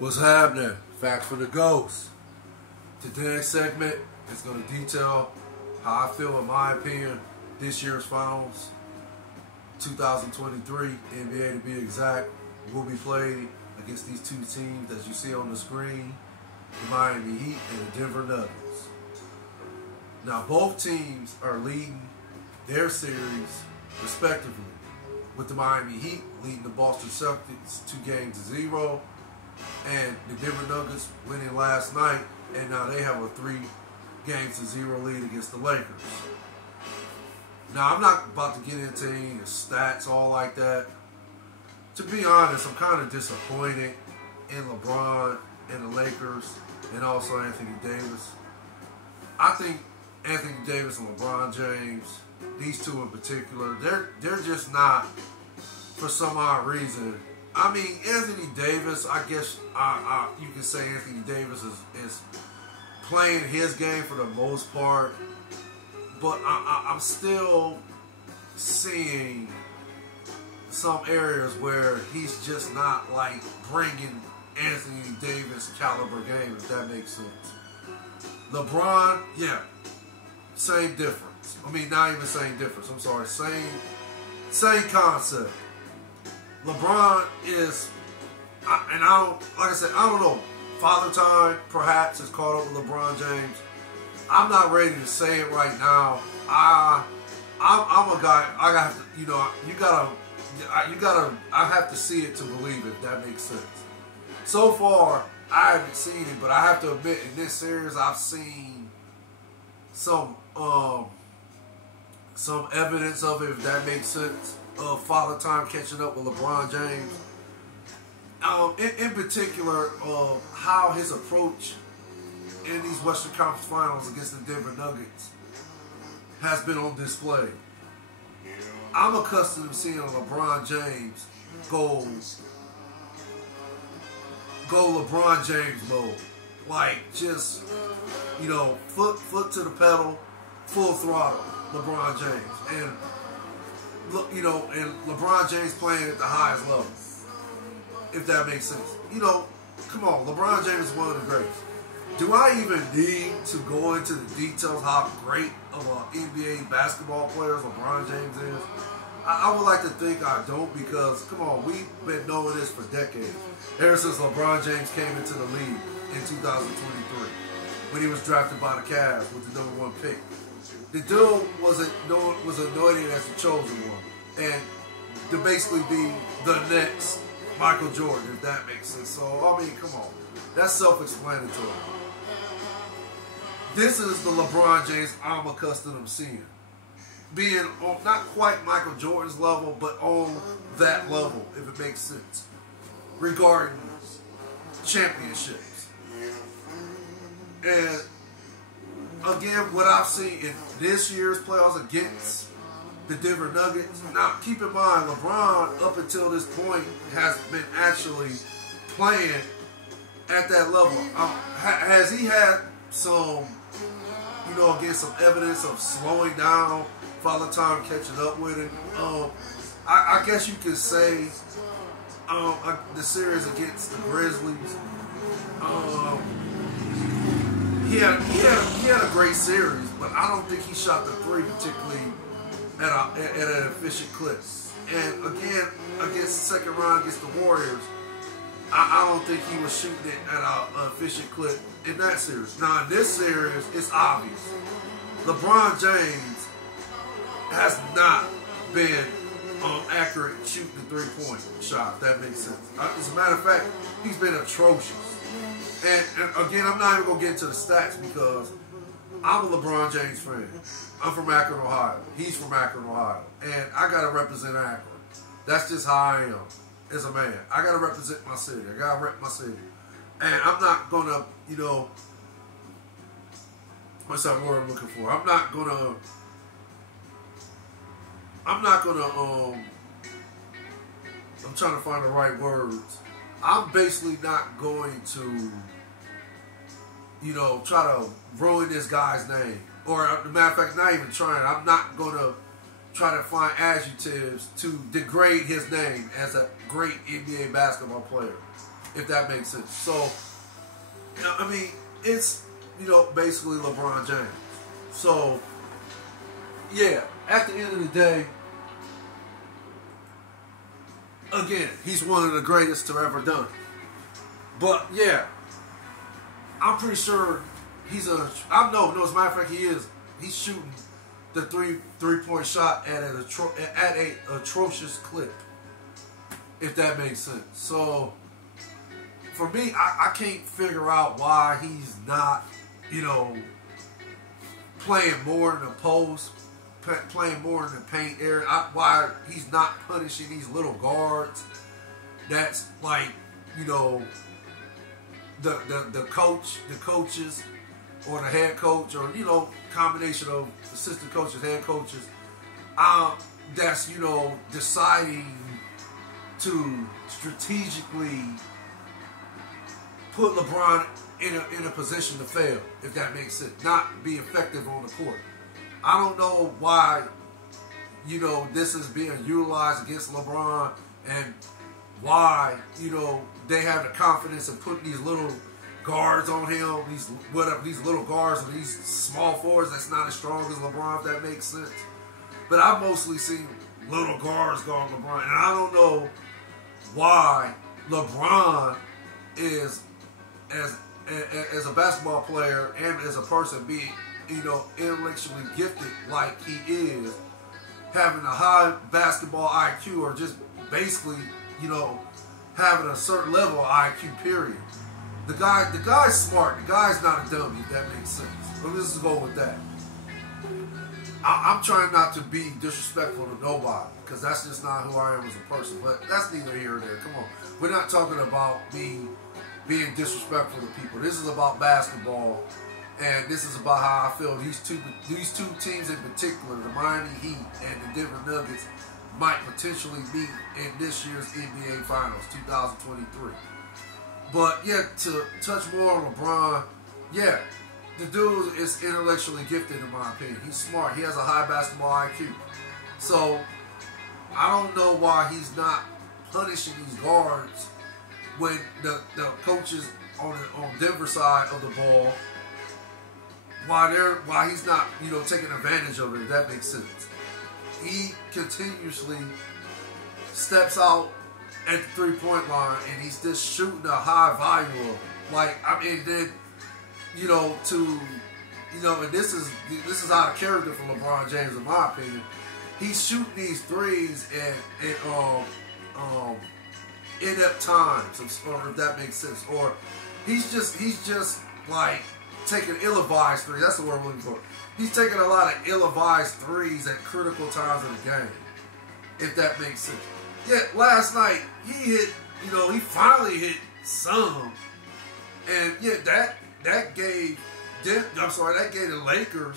What's happening? Facts for the Ghost. Today's segment is going to detail how I feel, in my opinion, this year's finals, 2023 NBA to be exact, will be played against these two teams as you see on the screen, the Miami Heat and the Denver Nuggets. Now, both teams are leading their series respectively, with the Miami Heat leading the Boston Celtics 2-0, and the Denver Nuggets winning last night, and now they have a 3-0 lead against the Lakers. Now, I'm not about to get into any of the stats, all like that. To be honest, I'm kind of disappointed in LeBron and the Lakers, and also Anthony Davis. I think Anthony Davis and LeBron James, these two in particular, they're just not, for some odd reason. I mean, Anthony Davis, I guess you can say Anthony Davis is playing his game for the most part, but I'm still seeing some areas where he's just not like bringing Anthony Davis caliber game, if that makes sense. LeBron, yeah, same difference. I mean, not even same difference. I'm sorry, same concept. LeBron is, and I don't, like I said, I don't know. Father time perhaps has caught up with LeBron James. I'm not ready to say it right now. I'm a guy. I got to, I have to see it to believe it. If that makes sense. So far, I haven't seen it, but I have to admit, in this series, I've seen some evidence of it. If that makes sense. Of Father Time catching up with LeBron James. In particular, how his approach in these Western Conference Finals against the Denver Nuggets has been on display. I'm accustomed to seeing LeBron James go LeBron James mode. Like, just, foot to the pedal, full throttle, LeBron James. And and LeBron James playing at the highest level, if that makes sense. Come on, LeBron James is one of the greats. Do I even need to go into the details how great of an NBA basketball player LeBron James is? I would like to think I don't, because, come on, we've been knowing this for decades. Ever since LeBron James came into the league in 2023, when he was drafted by the Cavs with the #1 pick. The dude was anointed as the chosen one, and to basically be the next Michael Jordan, if that makes sense. So, I mean, come on. That's self-explanatory. This is the LeBron James I'm accustomed to seeing. Being on not quite Michael Jordan's level, but on that level, if it makes sense, regarding championships. And again, what I've seen in this year's playoffs against the Denver Nuggets. Now, keep in mind, LeBron, up until this point, has been actually playing at that level. Has he had some, again, some evidence of slowing down, Father Time catching up with him? I guess you could say the series against the Grizzlies. He had a great series, but I don't think he shot the three particularly at an efficient clip. And again, against the second round against the Warriors, I don't think he was shooting it at an efficient clip in that series. Now, in this series, it's obvious. LeBron James has not been accurate shooting the three-point shot, if that makes sense. As a matter of fact, he's been atrocious. And again, I'm not even going to get into the stats, because I'm a LeBron James fan. I'm from Akron, Ohio. He's from Akron, Ohio. And I got to represent Akron. That's just how I am as a man. I got to represent my city. I got to rep my city. And I'm not going to, what's that word I'm looking for? I'm trying to find the right words. I'm basically not going to, try to ruin this guy's name. Or, as a matter of fact, not even trying. I'm not going to try to find adjectives to degrade his name as a great NBA basketball player. if that makes sense. So, I mean, it's, basically LeBron James. So, yeah, at the end of the day, again, he's one of the greatest to ever done. But, yeah, I'm pretty sure as a matter of fact, he is. He's shooting the three-point shot at a atrocious clip, if that makes sense. So, for me, I can't figure out why he's not, playing more in the post, playing more in the paint area. Why he's not punishing these little guards. That's like, the coaches, or the head coach, or combination of assistant coaches, head coaches. That's deciding to strategically put LeBron in a position to fail, if that makes sense. Not be effective on the court. I don't know why, this is being utilized against LeBron, and why, they have the confidence of putting these little guards on him, these little guards, or these small forwards that's not as strong as LeBron, if that makes sense. But I've mostly seen little guards go on LeBron, and I don't know why LeBron is, as a basketball player and as a person, being intellectually gifted like he is, having a high basketball IQ, or just basically having a certain level of IQ, period. The guy's smart. The guy's not a dummy, if that makes sense. But let's just go with that. I'm trying not to be disrespectful to nobody, because that's just not who I am as a person. But that's neither here nor there. Come on. We're not talking about me being disrespectful to people. This is about basketball, and this is about how I feel these two teams in particular, the Miami Heat and the Denver Nuggets, might potentially meet in this year's NBA Finals 2023. But yeah, to touch more on LeBron, yeah, the dude is intellectually gifted, in my opinion. He's smart. He has a high basketball IQ. So I don't know why he's not punishing these guards when the coaches on Denver side of the ball, why he's not taking advantage of it, if that makes sense. He continuously steps out at the 3-point line, and he's just shooting a high volume of, then, and this is out of character for LeBron James, in my opinion. He's shooting these threes at inept times, or if that makes sense. Or he's just like taking ill-advised threes. That's the word I'm looking for. He's taking a lot of ill-advised threes at critical times of the game, if that makes sense. Yeah, last night he hit, he finally hit some, and yeah, that gave the Lakers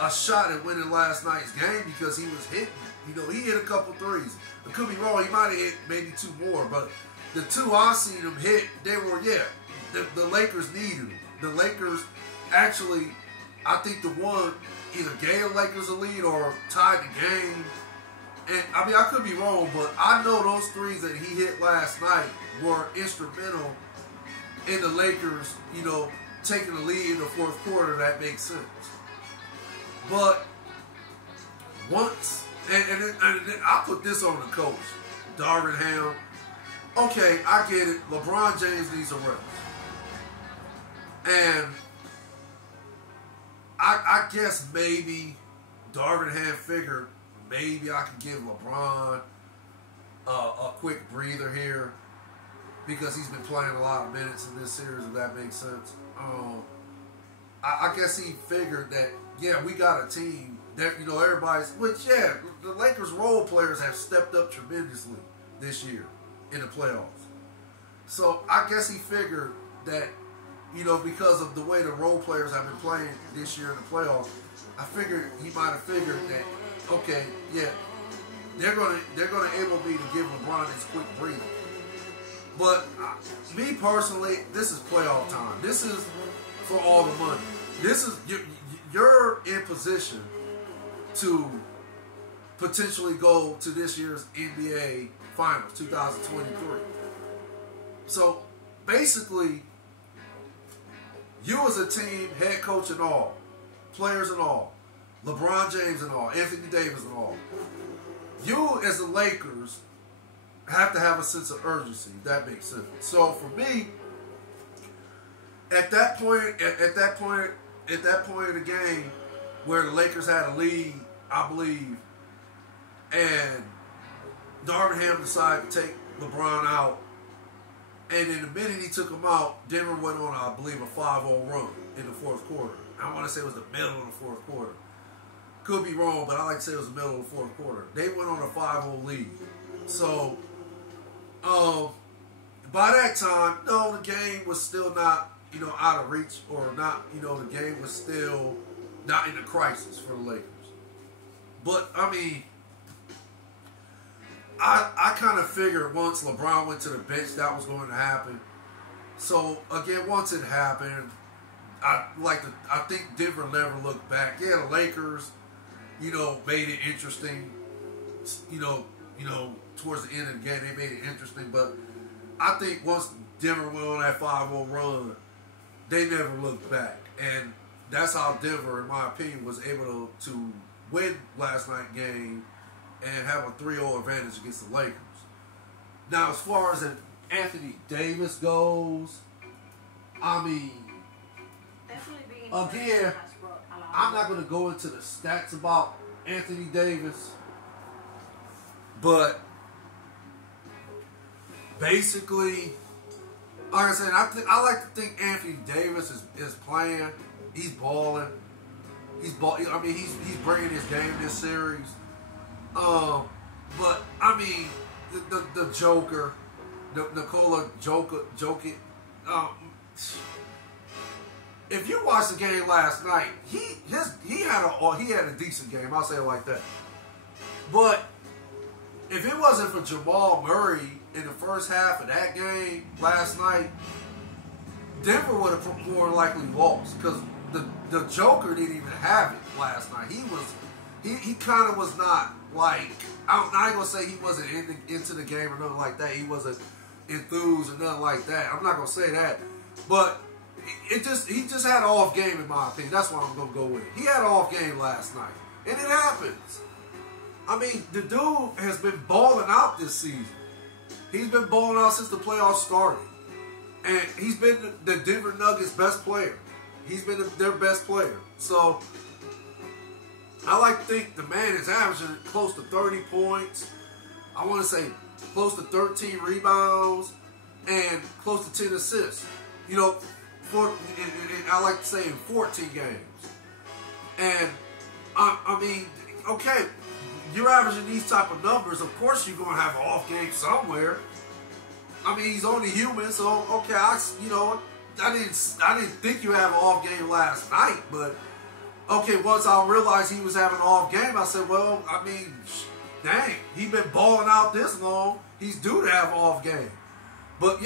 a shot at winning last night's game, because he was hitting. He hit a couple threes. I could be wrong. He might have hit maybe two more, but the two I seen him hit, they were, the Lakers needed them. The Lakers actually, I think the one either gave the Lakers a lead or tied the game. And I could be wrong, but I know those threes that he hit last night were instrumental in the Lakers, taking the lead in the fourth quarter. That makes sense. But once, and I put this on the coach, Darvin Ham. Okay, I get it. LeBron James needs a rest. And I guess maybe Darvin Ham figured maybe I can give LeBron a quick breather here, because he's been playing a lot of minutes in this series, if that makes sense. I guess he figured that, we got a team that, everybody's, the Lakers role players have stepped up tremendously this year in the playoffs. So I guess he figured that, because of the way the role players have been playing this year in the playoffs, I figured he might have figured that, okay, they're gonna able me to give LeBron his quick breather. But me personally, this is playoff time. This is for all the money. This is you're in position to potentially go to this year's NBA Finals 2023. So basically, you as a team, head coach and all, players and all, LeBron James and all, Anthony Davis and all, you as the Lakers have to have a sense of urgency. If that makes sense. So for me, at that point of the game, where the Lakers had a lead, I believe, and Darvin Ham decided to take LeBron out, and in the minute he took him out, Denver went on, I believe, a 5-0 run in the fourth quarter. I want to say it was the middle of the fourth quarter. Could be wrong, but I like to say it was the middle of the fourth quarter. They went on a 5-0 lead. So, by that time, no, the game was still not, out of reach, or not, the game was still not in a crisis for the Lakers. But, I mean, I kind of figured once LeBron went to the bench that was going to happen. So, again, once it happened, I think Denver never looked back. Yeah, the Lakers, made it interesting, towards the end of the game, they made it interesting. But I think once Denver went on that 5-0 run, they never looked back. And that's how Denver, in my opinion, was able to win last night's game and have a 3-0 advantage against the Lakers. Now, as far as Anthony Davis goes, I mean, again, I'm not going to go into the stats about Anthony Davis, but basically, like I said, I like to think Anthony Davis is playing. He's balling. I mean, he's bringing his game this series. But I mean, the Joker, Nikola Jokic. If you watched the game last night, he had a decent game. I'll say it like that. But if it wasn't for Jamal Murray in the first half of that game last night, Denver would have more likely lost, because the Joker didn't even have it last night. He kind of was not like, I ain't gonna say he wasn't into the game or nothing like that. He wasn't enthused or nothing like that. I'm not gonna say that, but he just had an off game in my opinion. That's what I'm gonna go with. He had an off game last night, and it happens. I mean, the dude has been balling out this season. He's been balling out since the playoffs started, and he's been the Denver Nuggets' best player. He's been their best player. So I like to think the man is averaging close to 30 points. I want to say close to 13 rebounds and close to 10 assists. I like to say in 14 games. And I mean, okay, you're averaging these type of numbers. Of course, you're going to have an off game somewhere. I mean, he's only human, so okay, I didn't think you had an off game last night, but okay, once I realized he was having an off game, I said, well, I mean, dang, he's been balling out this long. He's due to have an off game. But yeah.